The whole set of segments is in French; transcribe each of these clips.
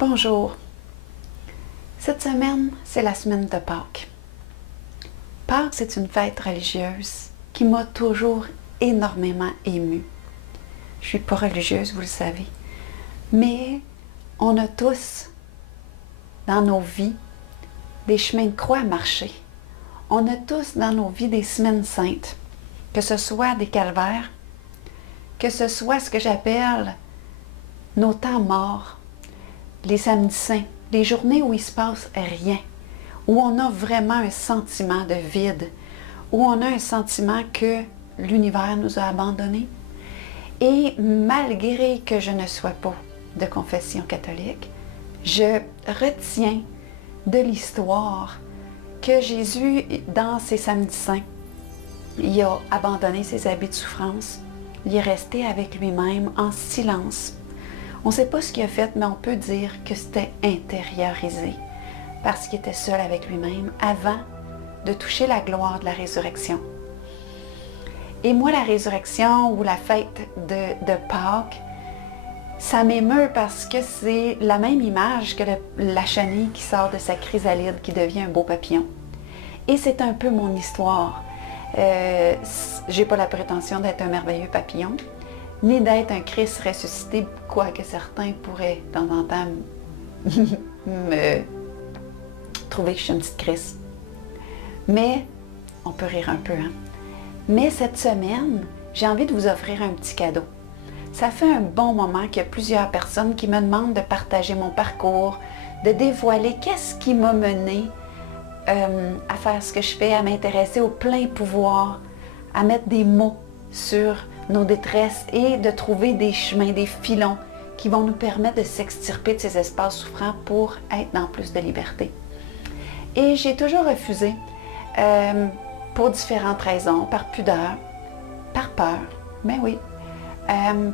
Bonjour. Cette semaine, c'est la semaine de Pâques. Pâques, c'est une fête religieuse qui m'a toujours énormément émue. Je ne suis pas religieuse, vous le savez. Mais on a tous, dans nos vies, des chemins de croix à marcher. On a tous dans nos vies des semaines saintes, que ce soit des calvaires, que ce soit ce que j'appelle nos temps morts, les samedis saints, les journées où il ne se passe rien, où on a vraiment un sentiment de vide, où on a un sentiment que l'univers nous a abandonnés. Et malgré que je ne sois pas de confession catholique, je retiens de l'histoire que Jésus, dans ses samedis saints, il a abandonné ses habits de souffrance, il est resté avec lui-même en silence. On ne sait pas ce qu'il a fait, mais on peut dire que c'était intériorisé parce qu'il était seul avec lui-même avant de toucher la gloire de la résurrection. Et moi, la résurrection ou la fête de Pâques, ça m'émeut parce que c'est la même image que la chenille qui sort de sa chrysalide, qui devient un beau papillon. Et c'est un peu mon histoire. J'ai pas la prétention d'être un merveilleux papillon, ni d'être un Christ ressuscité, quoique certains pourraient de temps en temps me trouver que je suis une petite Christ. Mais, on peut rire un peu, hein? Mais cette semaine, j'ai envie de vous offrir un petit cadeau. Ça fait un bon moment qu'il y a plusieurs personnes qui me demandent de partager mon parcours, de dévoiler qu'est-ce qui m'a mené à faire ce que je fais, à m'intéresser au plein pouvoir, à mettre des mots sur nos détresses et de trouver des chemins, des filons qui vont nous permettre de s'extirper de ces espaces souffrants pour être dans plus de liberté. Et j'ai toujours refusé, pour différentes raisons, par pudeur, par peur, mais oui,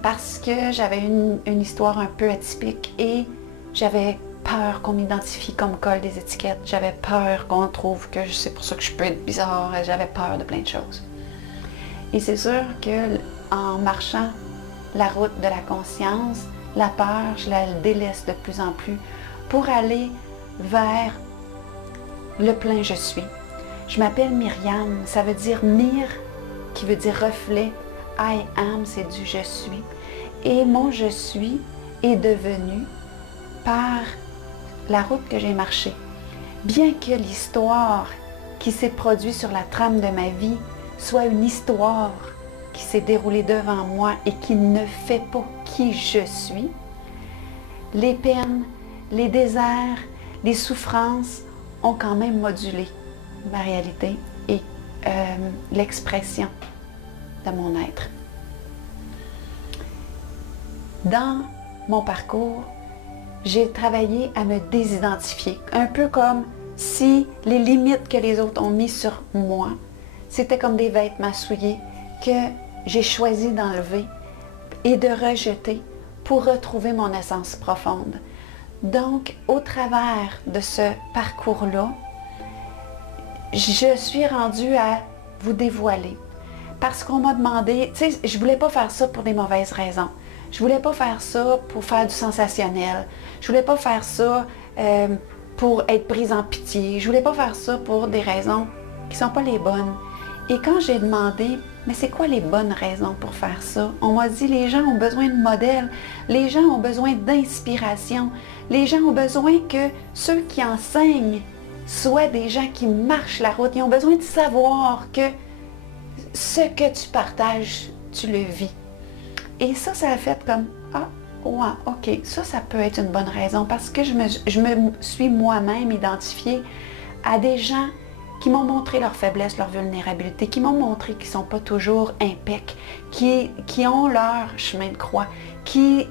parce que j'avais une histoire un peu atypique et j'avais peur qu'on m'identifie comme colle des étiquettes, j'avais peur qu'on trouve que c'est pour ça que je peux être bizarre, j'avais peur de plein de choses. Et c'est sûr qu'en marchant la route de la conscience, la peur, je la délaisse de plus en plus pour aller vers le plein je suis. Je m'appelle Myriam, ça veut dire Myr, qui veut dire reflet. I am, c'est du je suis. Et mon je suis est devenu par la route que j'ai marchée. Bien que l'histoire qui s'est produite sur la trame de ma vie soit une histoire qui s'est déroulée devant moi et qui ne fait pas qui je suis, les peines, les déserts, les souffrances ont quand même modulé ma réalité et l'expression de mon être. Dans mon parcours, j'ai travaillé à me désidentifier, un peu comme si les limites que les autres ont mis sur moi, c'était comme des vêtements souillés que j'ai choisi d'enlever et de rejeter pour retrouver mon essence profonde. Donc, au travers de ce parcours-là, je suis rendue à vous dévoiler. Parce qu'on m'a demandé, tu sais, je ne voulais pas faire ça pour des mauvaises raisons. Je ne voulais pas faire ça pour faire du sensationnel. Je ne voulais pas faire ça pour être prise en pitié. Je ne voulais pas faire ça pour des raisons qui ne sont pas les bonnes. Et quand j'ai demandé, mais c'est quoi les bonnes raisons pour faire ça? On m'a dit, les gens ont besoin de modèles, les gens ont besoin d'inspiration, les gens ont besoin que ceux qui enseignent soient des gens qui marchent la route. Ils ont besoin de savoir que ce que tu partages, tu le vis. Et ça a fait comme, ah, ouais, ok, ça peut être une bonne raison parce que je me suis moi-même identifiée à des gens qui m'ont montré leur faiblesse, leur vulnérabilité, qui m'ont montré qu'ils ne sont pas toujours impecs, qui ont leur chemin de croix, qui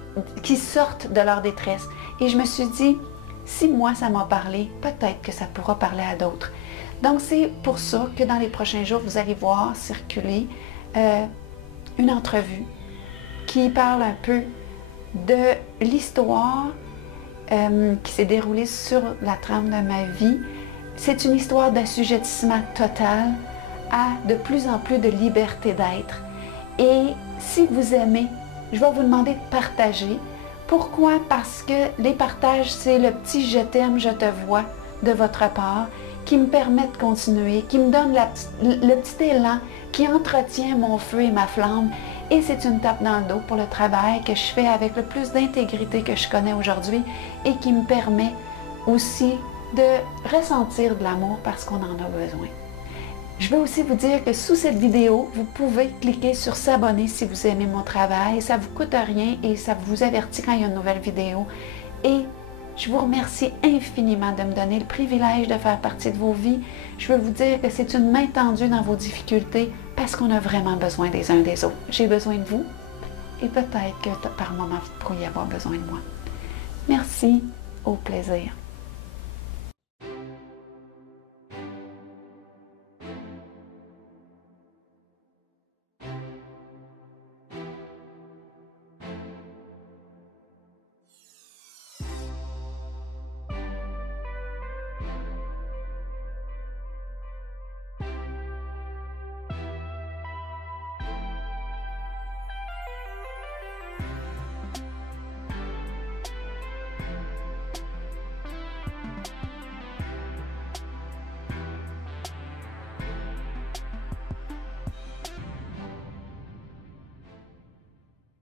sortent de leur détresse. Et je me suis dit, si moi ça m'a parlé, peut-être que ça pourra parler à d'autres. Donc c'est pour ça que dans les prochains jours, vous allez voir circuler une entrevue qui parle un peu de l'histoire qui s'est déroulée sur la trame de ma vie. C'est une histoire d'assujettissement total à de plus en plus de liberté d'être. Et si vous aimez, je vais vous demander de partager Pourquoi? Parce que les partages, c'est le petit je t'aime, je te vois de votre part qui me permet de continuer, qui me donne le petit élan, qui entretient mon feu et ma flamme. Et c'est une tape dans le dos pour le travail que je fais avec le plus d'intégrité que je connais aujourd'hui et qui me permet aussi de ressentir de l'amour parce qu'on en a besoin. Je veux aussi vous dire que sous cette vidéo, vous pouvez cliquer sur s'abonner si vous aimez mon travail. Ça ne vous coûte rien et ça vous avertit quand il y a une nouvelle vidéo. Et je vous remercie infiniment de me donner le privilège de faire partie de vos vies. Je veux vous dire que c'est une main tendue dans vos difficultés parce qu'on a vraiment besoin des uns des autres. J'ai besoin de vous et peut-être que par moment, vous pourriez avoir besoin de moi. Merci, au plaisir.